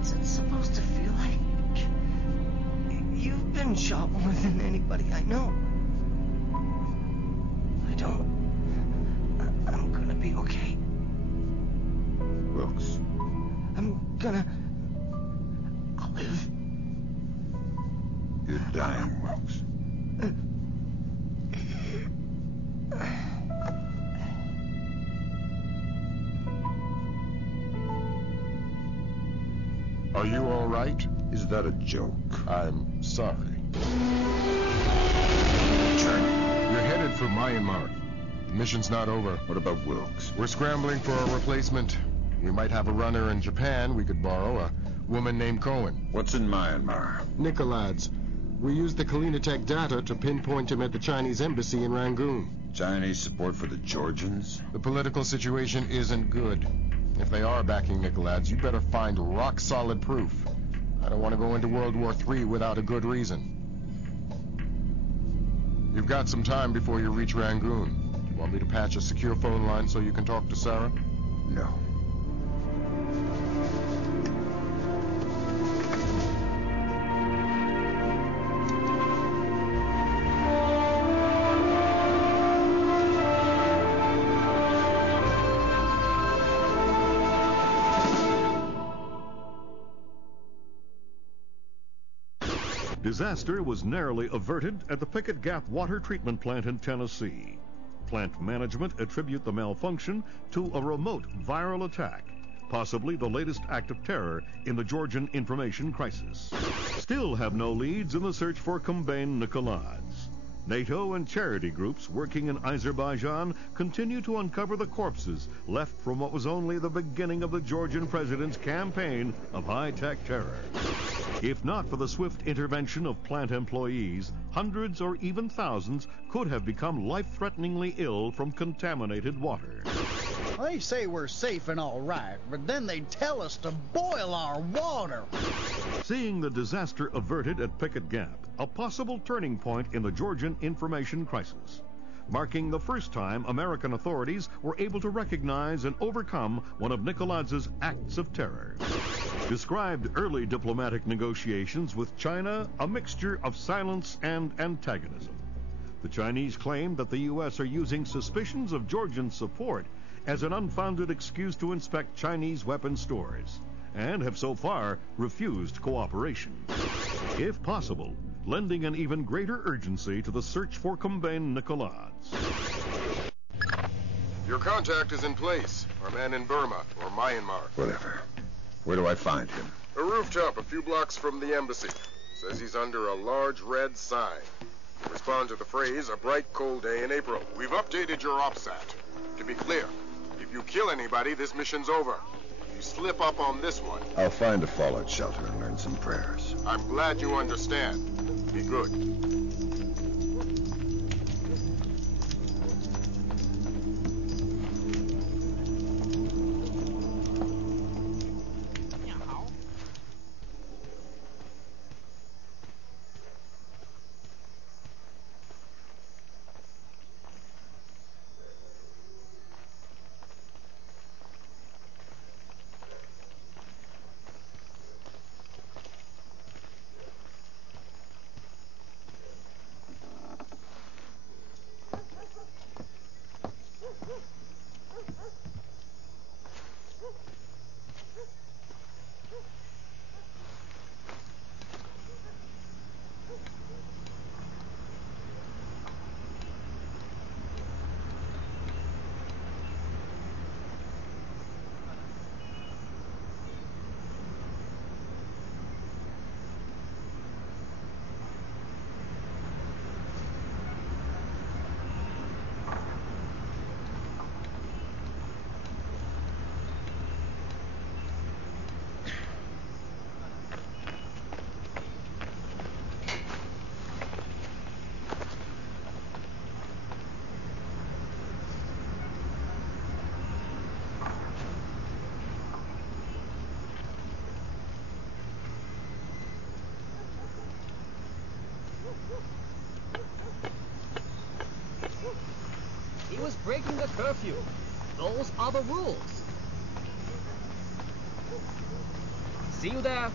What's it supposed to feel like? You've been shot more than anybody I know. I'm gonna be okay. Wilkes. I'll live. You're dying, Wilkes. Are you all right? Is that a joke? I'm sorry. Journey. We're headed for Myanmar. The mission's not over. What about Wilkes? We're scrambling for a replacement. We might have a runner in Japan we could borrow, a woman named Cohen. What's in Myanmar? Nikolads. We used the Kalinatech data to pinpoint him at the Chinese embassy in Rangoon. Chinese support for the Georgians? The political situation isn't good. If they are backing Nikolads, you better find rock-solid proof. I don't want to go into World War III without a good reason. You've got some time before you reach Rangoon. Want me to patch a secure phone line so you can talk to Sarah? No. Disaster was narrowly averted at the Pickett Gap water treatment plant in Tennessee. Plant management attribute the malfunction to a remote viral attack, possibly the latest act of terror in the Georgian information crisis. Still have no leads in the search for Kumbain Nikolads. NATO and charity groups working in Azerbaijan continue to uncover the corpses left from what was only the beginning of the Georgian president's campaign of high-tech terror. If not for the swift intervention of plant employees, hundreds or even thousands could have become life-threateningly ill from contaminated water. They say we're safe and all right, but then they tell us to boil our water. Seeing the disaster averted at Pickett Gap, a possible turning point in the Georgian information crisis, marking the first time American authorities were able to recognize and overcome one of Nikolads' acts of terror. Described early diplomatic negotiations with China a mixture of silence and antagonism. The Chinese claim that the U.S. are using suspicions of Georgian support as an unfounded excuse to inspect Chinese weapons stores, and have so far refused cooperation. If possible, lending an even greater urgency to the search for Kumbain Nikolads. Your contact is in place. Our man in Burma, or Myanmar. Whatever. Where do I find him? A rooftop a few blocks from the embassy. Says he's under a large red sign. Respond to the phrase, a bright cold day in April. We've updated your OPSAT. To be clear, if you kill anybody, this mission's over. If you slip up on this one... I'll find a fallout shelter and learn some prayers. I'm glad you understand. Be good. He was breaking the curfew. Those are the rules. See you there.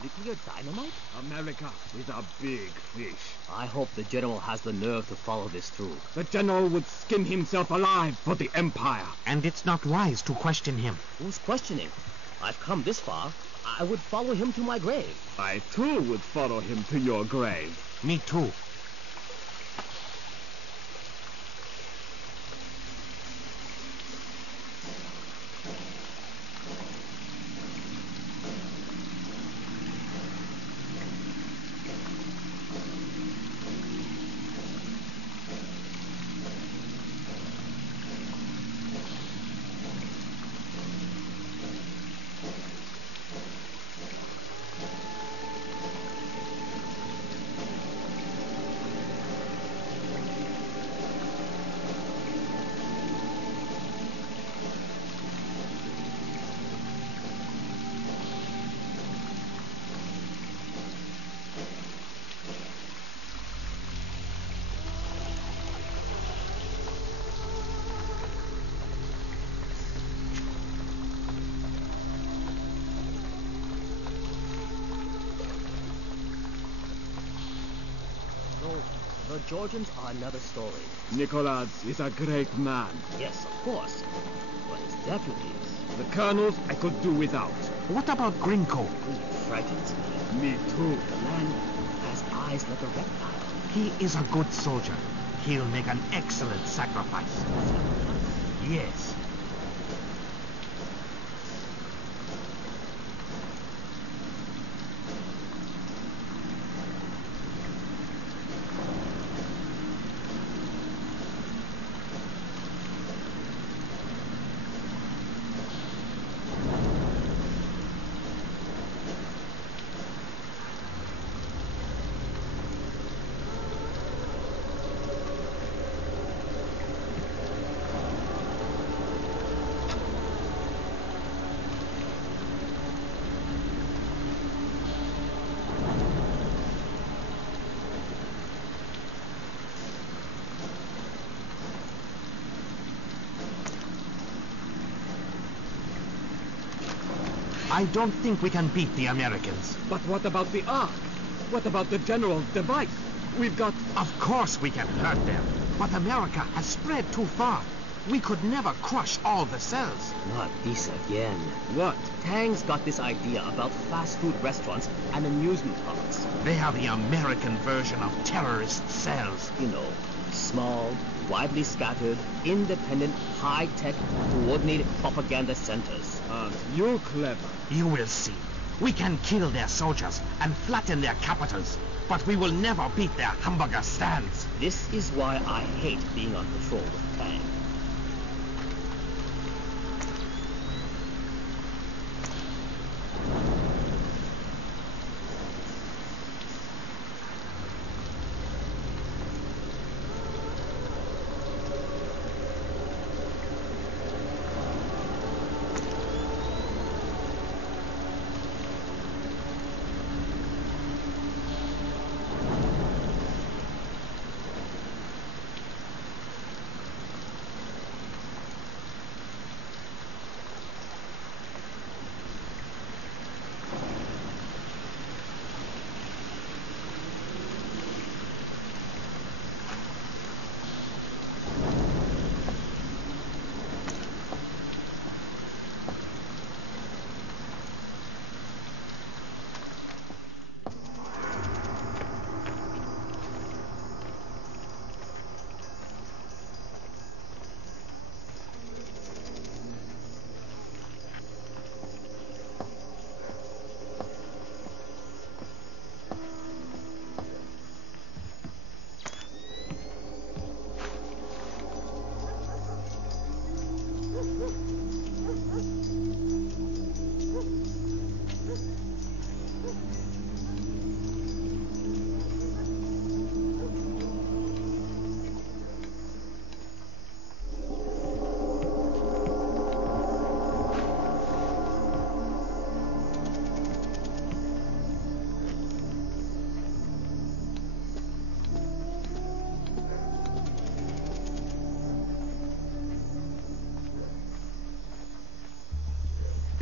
Nuclear dynamite? America is a big fish. I hope the General has the nerve to follow this through. The General would skin himself alive for the Empire. And it's not wise to question him. Who's questioning? I've come this far. I would follow him to my grave. I, too, would follow him to your grave. Me too. The Georgians are another story. Nicholas is a great man. Yes, of course. But his deputies... The colonels I could do without. What about Grinko? He frightens me. Me too. The man has eyes like a reptile. He is a good soldier. He'll make an excellent sacrifice. Yes. I don't think we can beat the Americans. But what about the Ark? What about the General's device? We've got... Of course we can hurt them. But America has spread too far. We could never crush all the cells. Not this again. What? Tang's got this idea about fast food restaurants and amusement parks. They are the American version of terrorist cells. You know, small, widely scattered, independent, high-tech, coordinated propaganda centers. Aren't you clever? You will see. We can kill their soldiers and flatten their capitals, but we will never beat their hamburger stands. This is why I hate being on patrol with Tang.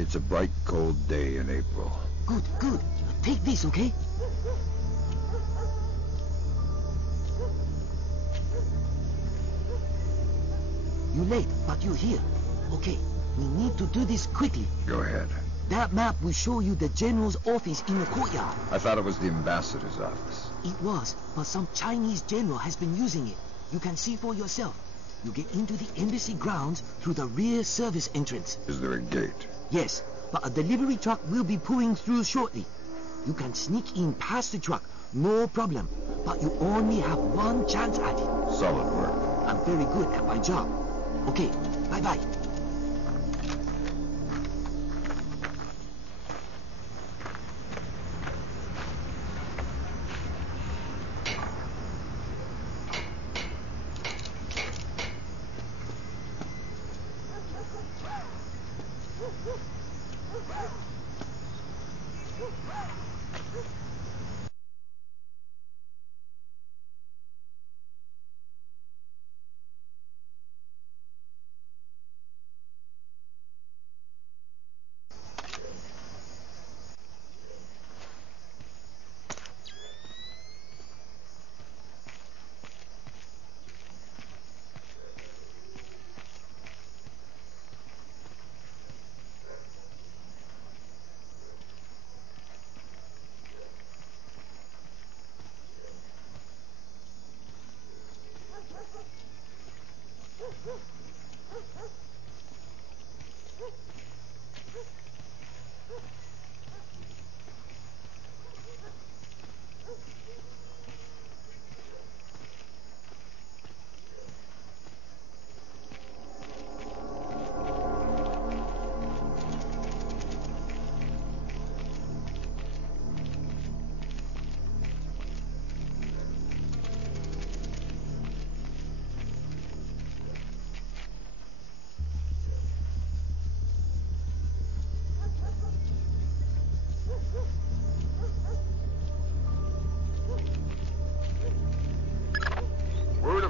It's a bright, cold day in April. Good, good. Take this, okay? You're late, but you're here. Okay, we need to do this quickly. Go ahead. That map will show you the general's office in the courtyard. I thought it was the ambassador's office. It was, but some Chinese general has been using it. You can see for yourself. You get into the embassy grounds through the rear service entrance. Is there a gate? Yes, but a delivery truck will be pulling through shortly. You can sneak in past the truck, no problem. But you only have one chance at it. Solid work. I'm very good at my job. Okay, bye-bye.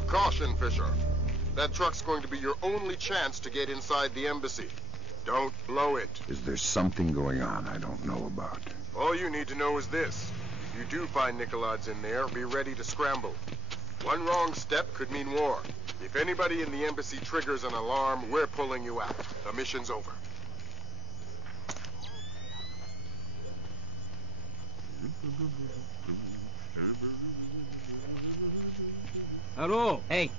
Caution, Fisher. That truck's going to be your only chance to get inside the embassy. Don't blow it. Is there something going on I don't know about? All you need to know is this. If you do find Nicolads in there, be ready to scramble. One wrong step could mean war. If anybody in the embassy triggers an alarm, we're pulling you out. The mission's over. Hello. Hey,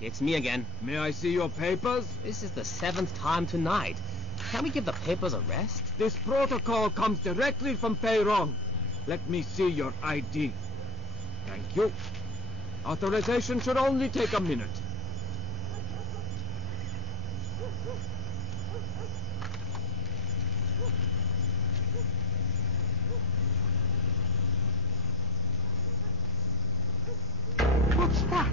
it's me again. May I see your papers? This is the 7th time tonight. Can we give the papers a rest? This protocol comes directly from Peyrong. Let me see your ID. Thank you. Authorization should only take a minute. What's that?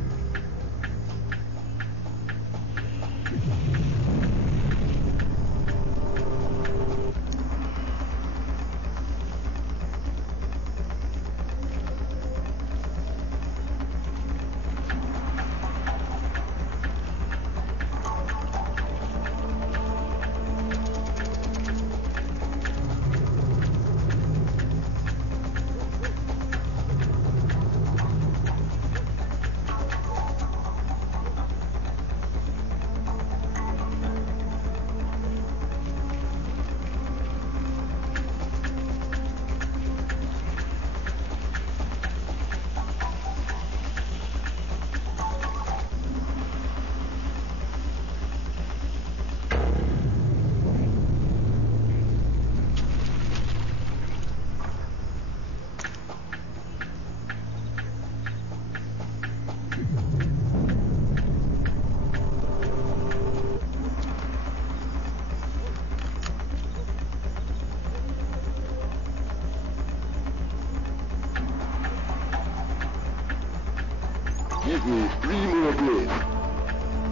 Give me 3 more days.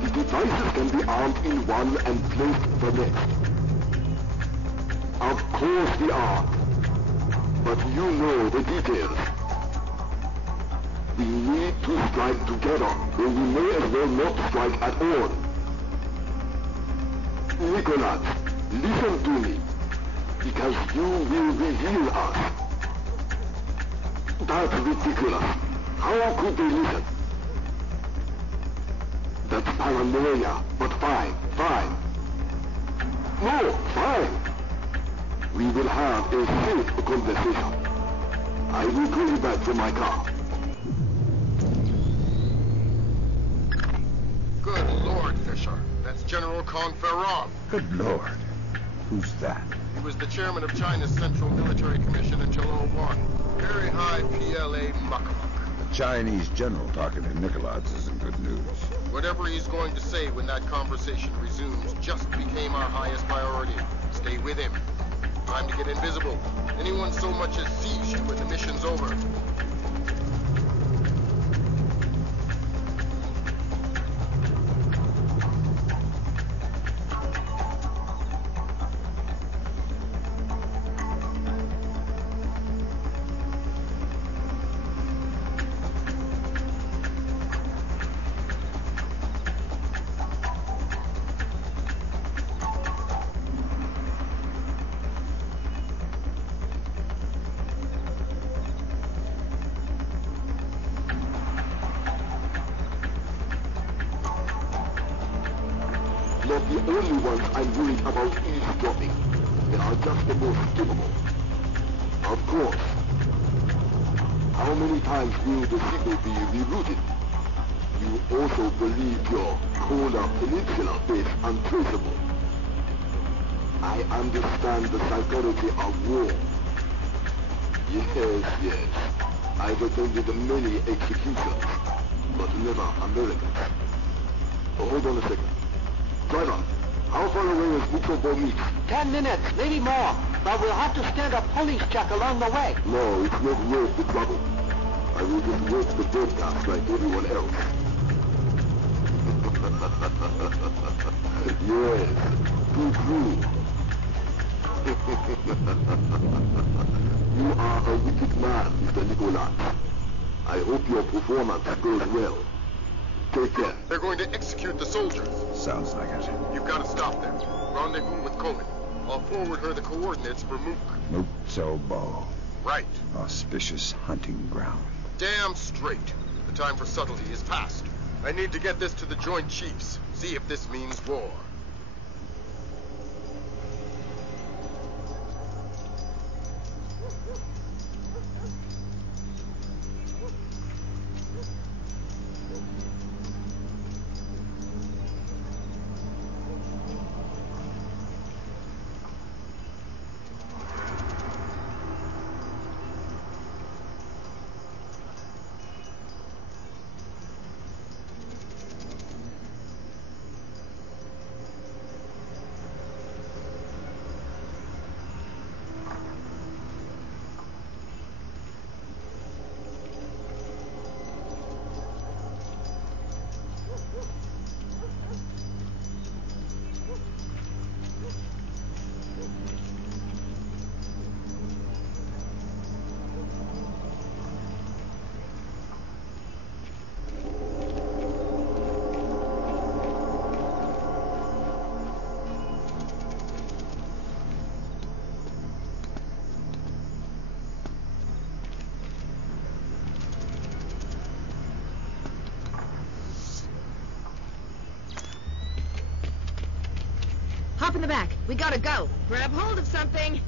The devices can be armed in one and placed the next. Of course we are. But you know the details. We need to strike together, or we may as well not strike at all. Nicholas, listen to me. Because you will reveal us. That's ridiculous. How could they listen? That's paranoia, but fine. No, fine. We will have a safe conversation. I will call you back from my car. Good Lord, Fisher. That's General Conferon. Good Lord. Who's that? He was the chairman of China's Central Military Commission until 01. Very high PLA muck. The Chinese general talking to Nikolaus isn't good news. Whatever he's going to say when that conversation resumes just became our highest priority. Stay with him. Time to get invisible. Anyone so much as sees you when the mission's over. Not the only ones I'm worried about eavesdropping. They are just the most capable. Of course. How many times will the signal be rerouted? You also believe your Kola Peninsula base untraceable. I understand the psychology of war. Yes. I've attended many executions, but never Americans. Oh, hold on a second. Driver, how far away is Mukobo Meet? 10 minutes, maybe more. But we'll have to stand a police check along the way. No, it's not worth the trouble. I will just watch the broadcast like everyone else. Yes, too true. You are a wicked man, Mr. Nicholas. I hope your performance goes well. Take care. They're going to execute the soldiers. Sounds like it. You've got to stop them. Rendezvous with Coleman. I'll forward her the coordinates for Mook. Muksobo. Right. Auspicious hunting ground. Damn straight. The time for subtlety is past. I need to get this to the Joint Chiefs. See if this means war. Hop in the back. We gotta go. Grab hold of something.